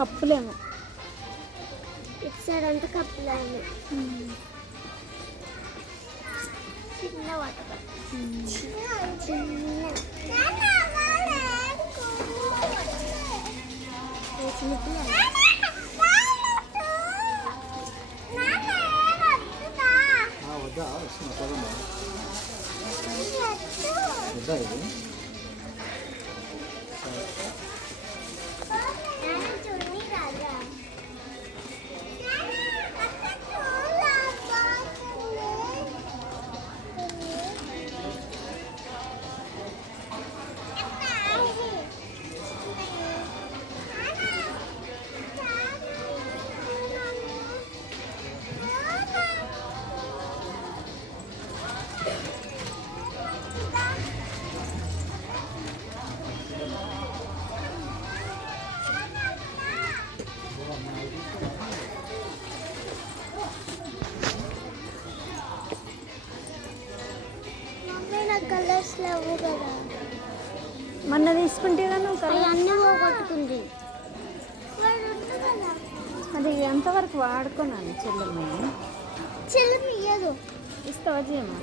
కప్పులేమో ఇటు సైడ్ అంతా కప్పులేమో. చిన్న వాటర్ చిన్న వద్దా వస్తున్నా వద్దా ఇది కలర్స్ లేవు కదా. మొన్న తీసుకుంటే నువ్వు అన్నీ పోగొట్టుకుంది. అది ఎంతవరకు వాడుకున్నాను చెల్లెమ్మ. చెల్లెమ్మ ఇయ్యదు. ఇస్తావా చేయమ్మా?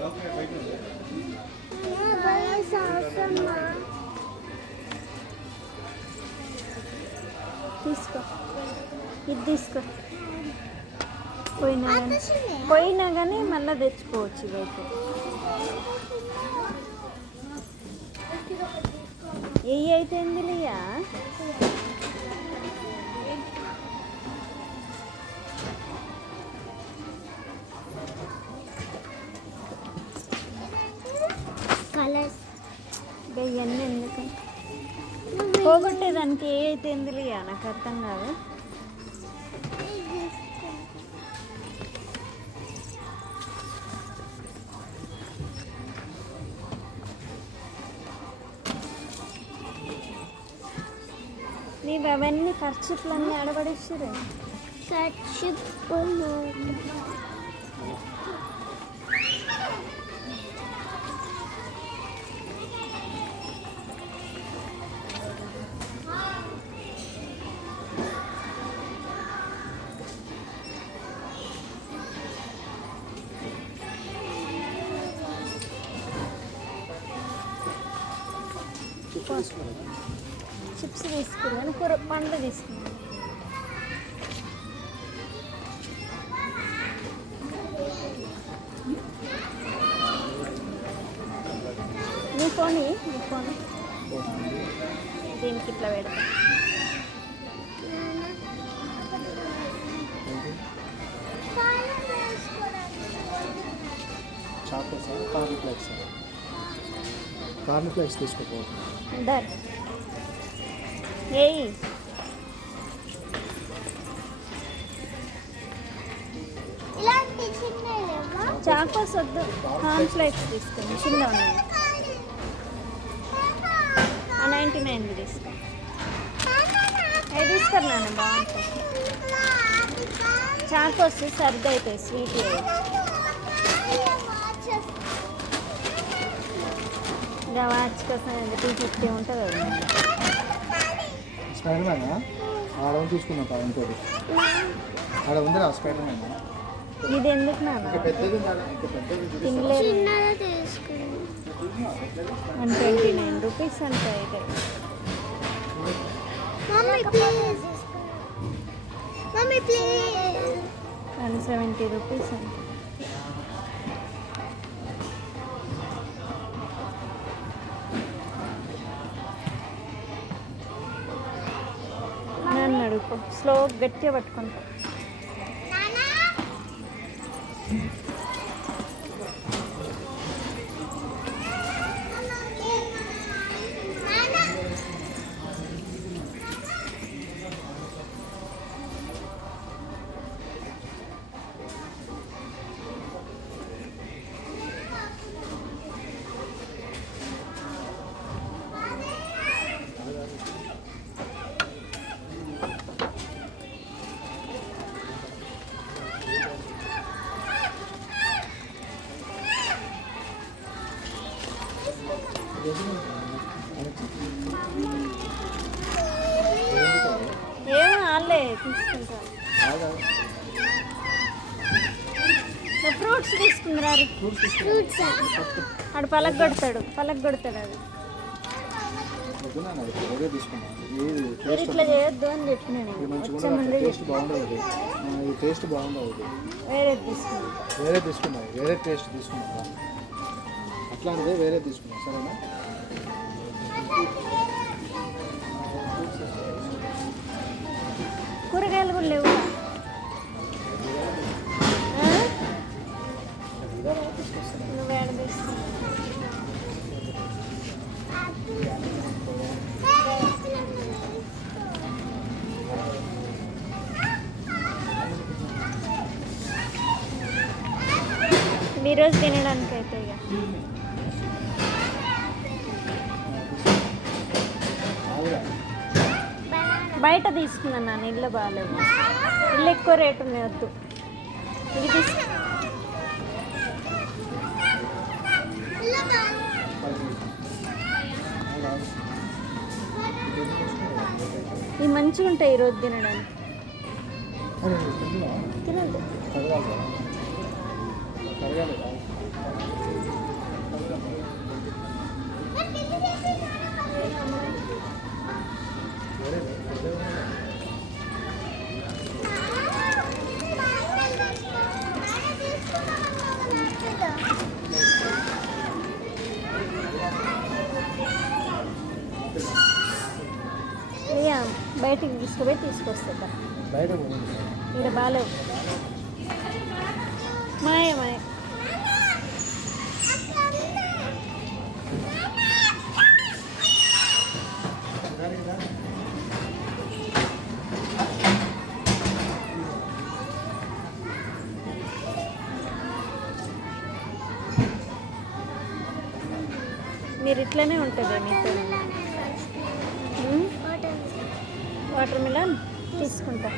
తీసుకో, ఇది తీసుకో. పోయినా కానీ మళ్ళీ తెచ్చుకోవచ్చు ఇవైతే. ఏ అయిపోయింది లియా? కలర్స్ ఇవన్నీ ఎందుకు పోగొట్టేదానికి ఏ అయిపోయింది లియా? నాకు అర్థం కాదు. నీవు అవన్నీ ఖర్చులన్నీ ఆడబడేసారు. ఖర్చు చిప్స్ తీసుకున్నాను, పండ్లు తీసుకున్నాను. నీ ఫోన్ దీనికి ఇట్లా పెడతా. కార్న్ ఫ్లేక్స్ తీసుకోపోతుంది. ఏయ్ చాకోస్ వద్దు, కార్న్ ఫ్లేక్స్ తీసుకోండి. చిన్న ఉన్నాయి 99 తీసుకో. అవి తీసుకున్నాను బాగుంటాయి. చాకోస్ సర్ది అవుతాయి, స్వీట్. ఇంకా వాచ్ కోసం 250 ఉంటుంది కదా. స్పైడర్ మ్యాన్ ఆడ తీసుకున్నాం కదా, ఇంకోటి ఆడ ఉంది రా స్పైడర్ మ్యాన్. ఇది ఎందుకు నాన్న? పెద్దది తినలేదు. 129 రూపీస్ అంటే అయితే. 170 రూపీస్ అంటే. నన్ను అడుగు, స్లో గట్టిగా పట్టుకుంటా. తీసుకుంటారు. ఆగు. ఫ్రూట్స్ తీసుకుంటారు. ఫ్రూట్స్ తీసుకున్నా ఫ్రూట్స్ ఆడు పలగొడతాడు అది. వద్దు నాన్న, ఇది వేరే తీసుకున్నా. ఇది మీరు టేస్ట్ ఇట్లా చేయొద్దు అని చెప్పిన నేను. ఇది మంచిగా వచ్చే ఉండదు, ముందే టేస్ట్ బాగుండదు ఇది. ఇది టేస్ట్ బాగుండదు ఇది. వేరేది తీసుకున్నాను. వేరే తీసుకున్నా, వేరే టేస్ట్ తీసుకున్నా. అట్లాంటిదే వేరే తీసుకున్నా, సరేనా? కూరగాయలు కూడా లేవు. నువ్వు ఏడ తీసుకున్నావు? ఈరోజు తినడానికి అయితే ఇక ఆగురా. బయట తీసుకున్నాను నాన్న, ఇల్లు బాగాలేదు. ఇల్లు ఎక్కువ రేటు ఉన్నాయి, వద్దు. ఇది తీసుకు. ఇవి మంచిగా ఉంటాయి ఈరోజు తినడానికి. అరే, తింటున్నావా? తినద్దు. కడగాలి కదా. కడగాలి కదా. వేరే వేరే ఉన్నాయి. ఇక బయటికి తీసుకుపోయి తీసుకొస్తా. బయట పోయింది. ఇక్కడ బాగాలేవు. మాయ మీరు ఇట్లనే ఉంటుంది మీతో. వాటర్ మిలన్ తీసుకుంటా.